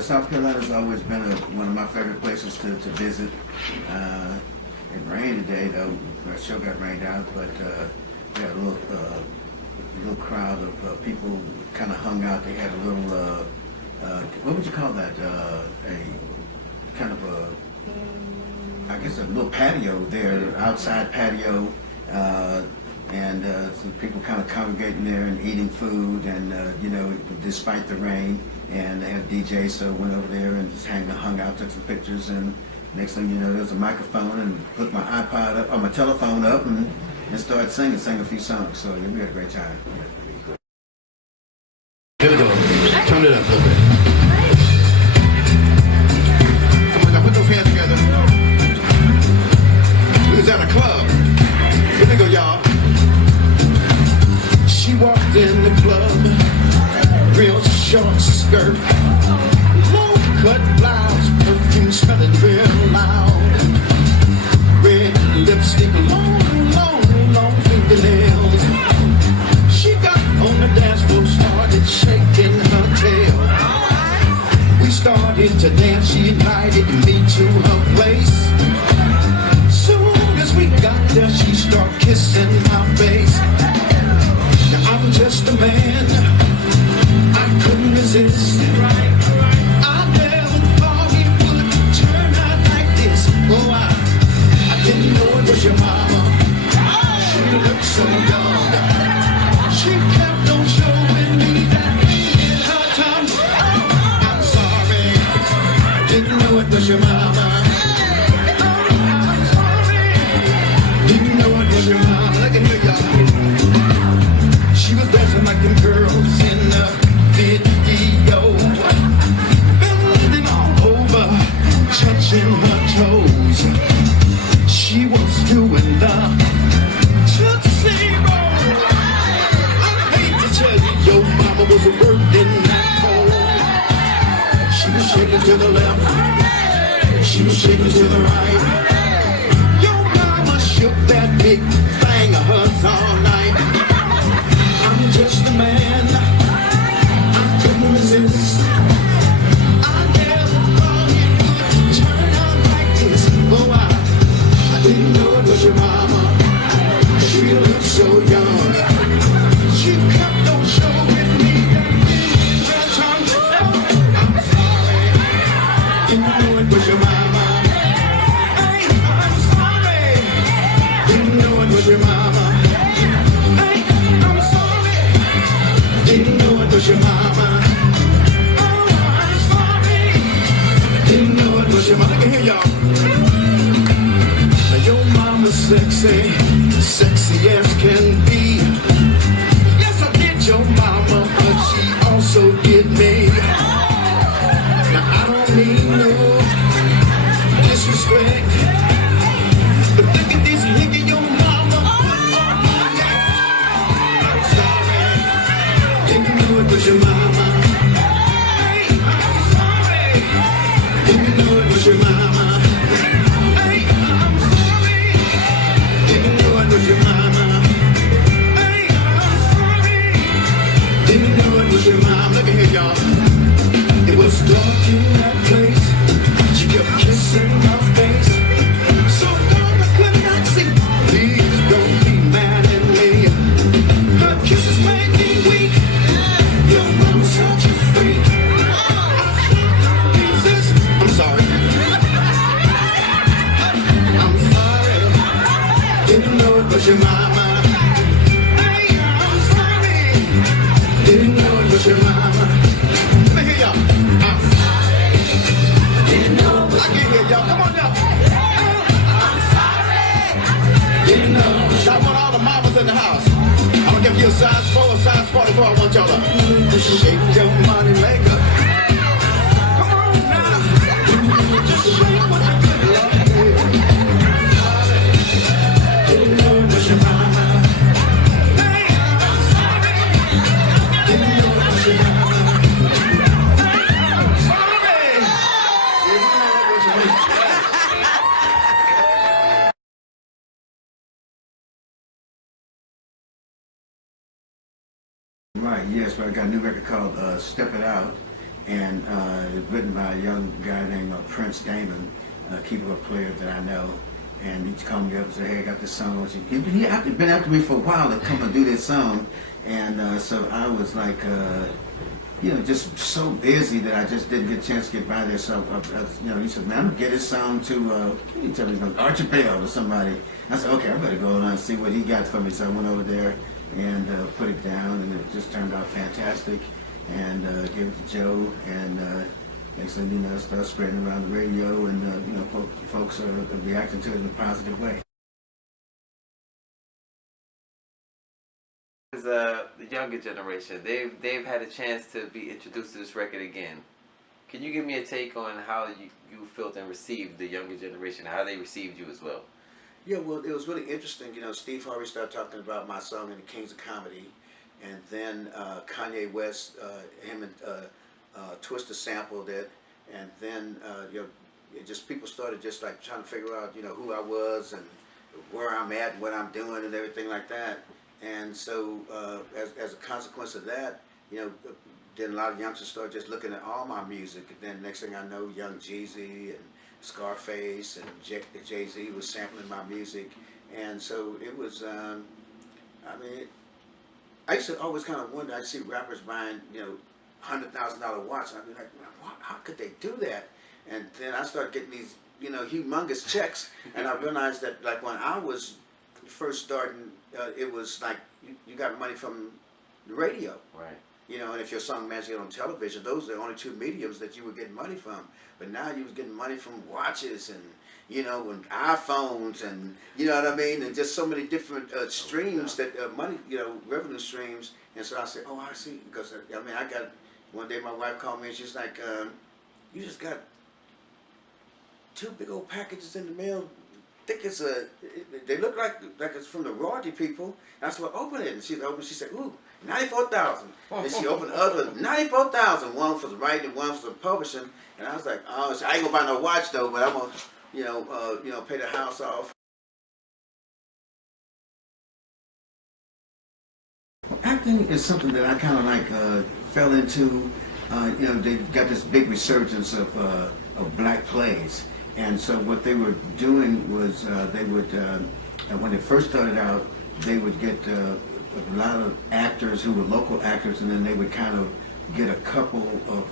South Carolina's always been one of my favorite places to visit. It rained today, though. The show got rained out, but we had a little crowd of people kind of hung out. They had a little, what would you call that? A kind of I guess a little patio there, outside patio. And some people kind of congregating there and eating food, and despite the rain, and they had DJs, so went over there and just hung out, took some pictures, and next thing you know, there's a microphone, and put my iPod up, or my telephone up, and started sang a few songs. So yeah, we had a great time. Here we go. Turn it up a little bit. Come on, now put those hands together. We was at a club. Here we go, y'all. She walked in the club, real short skirt, low cut blouse, perfume smelling real loud, red lipstick, long fingernails. She got on the dance floor, started shaking her tail. We started to dance, she invited me to her place. Soon as we got there, she started kissing my face. Now I'm just a man, I couldn't resist. I never thought it would turn out like this. Oh, I didn't know it was your mama. She looked so young. She kept on showing me that in her time. I'm sorry, I didn't know it was your mama. I'm sorry, didn't know it was your mama. Look at here, y'all. She was dancing like them girls in the video, bending all over, touching her toes. She was doing the Tootsie Roll. I hate to tell you, your mama was working that pole. She was shaking to the left, she was shaking to the right. Your mama shook that big thing of hers all night. I'm just a man, I couldn't resist. I never thought it would turn out like this. Oh, I didn't know it was your mama. She looked so young. She kept on showing me that tongue. I'm sorry, didn't know it was your mama. Hey, I'm sorry, didn't know it was your mama. Didn't know it was your mama. Oh, I'm sorry. Didn't know it was your mama. Look at here, y'all. Now your mama's sexy, sexy as can be. Yes, I did your mama, but she also did me. Now I don't mean no disrespect, but look at this nigga, your mama. It was your mama. Hey, I'm sorry. Didn't know it was your mama. Hey, I'm sorry. Didn't know it was your mama. Hey, I'm sorry. Didn't know it was your mama. Look at here, y'all. It was dark in that place. She kept kissing my face. So dark I could not see. Please don't be mad at me. Her kisses made me weak. Your mom's such a freak. Jesus, I'm sorry. I'm sorry. Didn't know it was your mama. Hey, I'm sorry. Didn't know it was your mama. Let me hear y'all. I'm sorry. Didn't know it was your mama. I can hear y'all. Come on now. I'm sorry. Didn't know. I want all the mamas in the house. I'm gonna give you a size 4, a size 44. I want y'all to shake your money leg up. Come on now. Just shake what you good love. Didn't know it was your mama. Hey, I'm sorry. Didn't know it was your mama. Hey, I'm sorry. Didn't know it was your mama. Right, yes, but I got a new record called Step It Out, and it's written by a young guy named Prince Damon, a keyboard player that I know. And he called me up and said, "Hey, I got this song." He had been after me for a while to come and do this song, and so I was like, just so busy that I just didn't get a chance to get by there. So, he said, "Man, I'm gonna get his song to he told me Archie Bell or somebody." I said, "Okay, I better go on and see what he got for me." So I went over there and put it down, and it just turned out fantastic. And gave it to Joe, and next thing you know, it started spreading around the radio, and folks are reacting to it in a positive way. As the younger generation, they've had a chance to be introduced to this record again. Can you give me a take on how you felt and received the younger generation, how they received you as well? Yeah, well, it was really interesting. Steve Harvey started talking about my song in the Kings of Comedy, and then Kanye West, him and Twista sampled it, and then it just people started just like trying to figure out who I was and where I'm at and what I'm doing and everything like that. And so as a consequence of that, then a lot of youngsters started just looking at all my music. And then next thing I know, Young Jeezy and Scarface and Jay-Z was sampling my music. And so it was, I used to always kind of wonder, I'd see rappers buying, $100,000 watch, and I'd be like, how could they do that? And then I started getting these, humongous checks, and I realized that, like, when I was first starting, it was like you got money from the radio. Right. And if your song matched it on television, those are the only two mediums that you were getting money from. But now you was getting money from watches and, and iPhones and, you know what I mean? And just so many different streams that, money, revenue streams. And so I said, oh, I see. Because, I got, one day my wife called me and she's like, you just got 2 big old packages in the mail. I think it's they look like it's from the royalty people. And I said, well, open it. And she opened, she said, ooh, 94,000. Then she opened the other 94,000, one for the writing, one for the publishing. And I was like, oh, so I ain't gonna buy no watch though, but I'm gonna, pay the house off. Acting is something that I kind of like fell into. They got this big resurgence of black plays. And so what they were doing was they would, when they first started out, they would get a lot of actors who were local actors, and then they would kind of get a couple of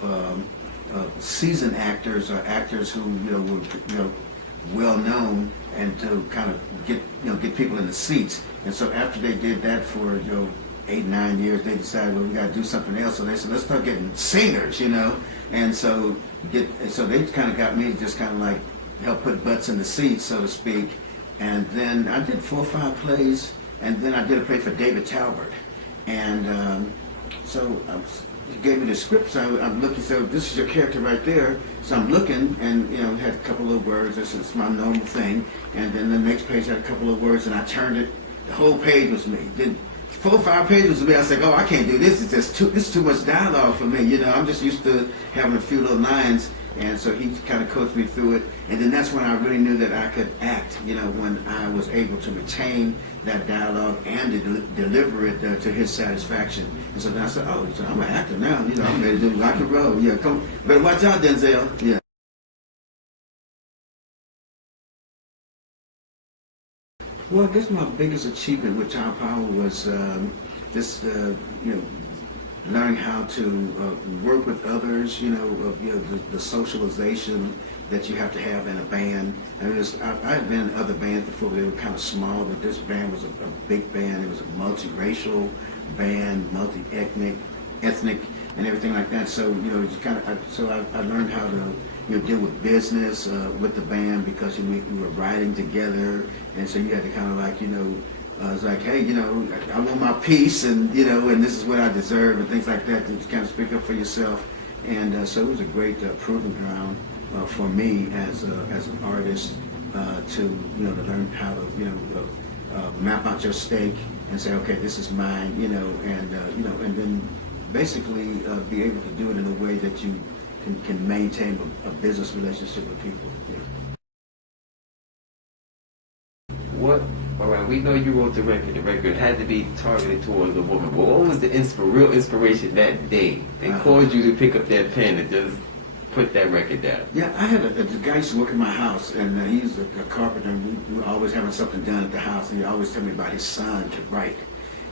seasoned actors or actors who were well known, and to kind of get people in the seats. And so after they did that for 8, 9 years, they decided, well, we got to do something else. So they said, let's start getting singers, And so they kind of got me to just kind of like help put butts in the seats, so to speak. And then I did 4 or 5 plays, and then I did a play for David Talbert. And so he gave me the script, so I'm looking, so this is your character right there. So I'm looking, and had a couple of words. This is my normal thing. And then the next page had a couple of words, and I turned it. The whole page was me. Then 4 or 5 pages was me. I was like, oh, I can't do this. This is too much dialogue for me. I'm just used to having a few little lines. And so he kind of coached me through it. And then that's when I really knew that I could act, when I was able to retain that dialogue and to deliver it to his satisfaction. And so then I said, oh, so I'm an actor now. I'm ready to do rock and roll. Yeah, come, better watch out, Denzel. Yeah. Well, I guess my biggest achievement with Child Power was just, learning how to work with others, the socialization that you have to have in a band. I had been in other bands before, but they were kind of small, but this band was a big band. It was a multiracial band, multi-ethnic, and everything like that. So, I learned how to deal with business with the band, because we were riding together, and so you had to kind of like, it's like, hey, I want my piece, and and this is what I deserve, and things like that. To kind of speak up for yourself, and so it was a great proving ground for me as an artist to to learn how to map out your stake and say, okay, this is mine, and then basically be able to do it in a way that you can maintain a business relationship with people. Yeah. What All right, we know you wrote the record. The record had to be targeted towards a woman. But what was the real inspiration that day that caused you to pick up that pen and just put that record down? Yeah, I had a guy used to work in my house, and he's a carpenter, and we were always having something done at the house, and he always told me about his son to write.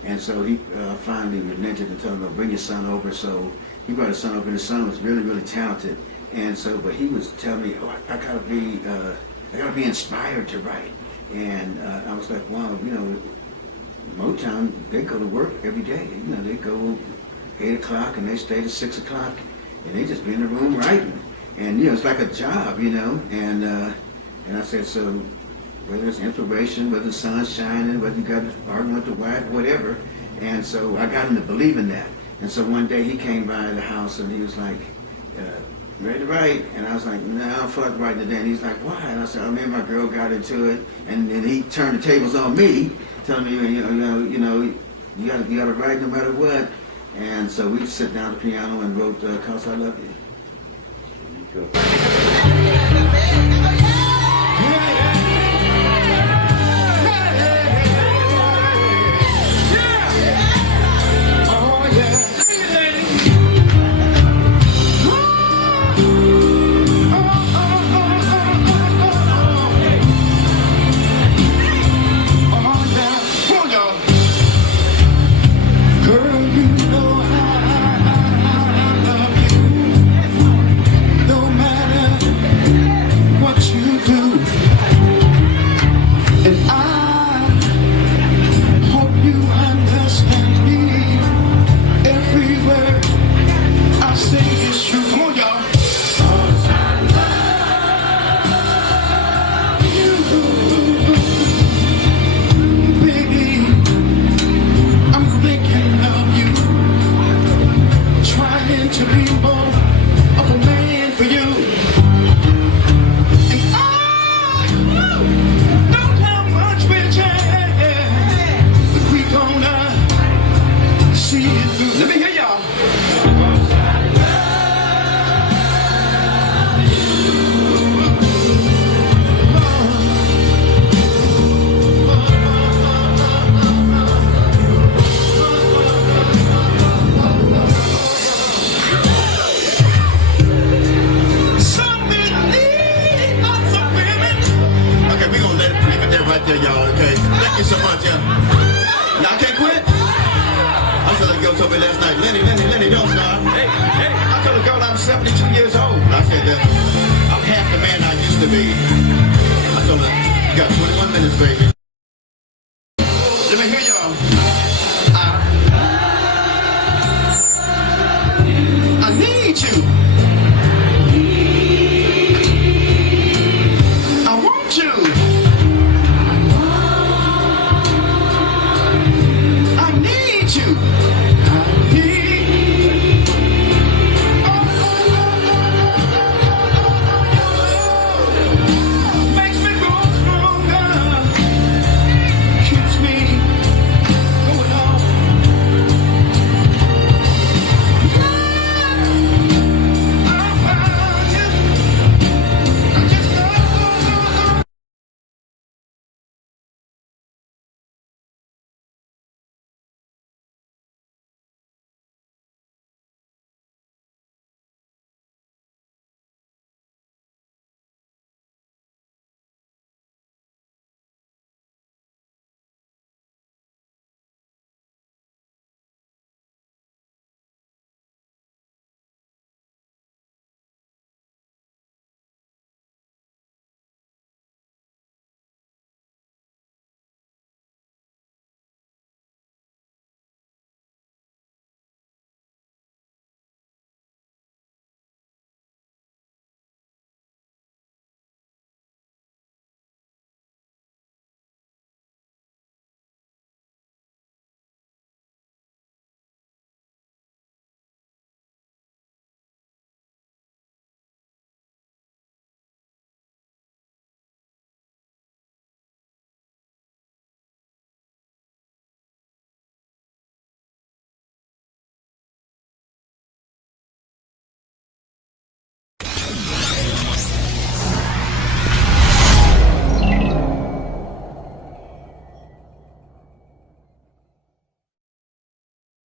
And so he finally relented and told him, bring your son over. So he brought his son over, and his son was really, really talented. And so, but he was telling me, oh, I gotta be inspired to write. And I was like, wow, you know, Motown, they go to work every day. You know, they go 8 o'clock and they stay to 6 o'clock, and they just be in the room writing. And you know, it's like a job, you know. And I said, so whether it's inspiration, whether the sun's shining, whether you got to argue with the wife, whatever. And so I got him to believe in that. And so one day he came by the house and he was like, ready to write? And I was like, no, I don't feel like writing today. And he's like, why? And I said, oh man, my girl got into it. And then he turned the tables on me, telling me, you gotta write no matter what. And so we sit down at the piano and wrote "Cause I Love You." There you go. Lenny, don't stop. Hey, I told a girl I'm 72 years old. I said that I'm half the man I used to be. I told her, you got 21 minutes, baby. Let me hear you.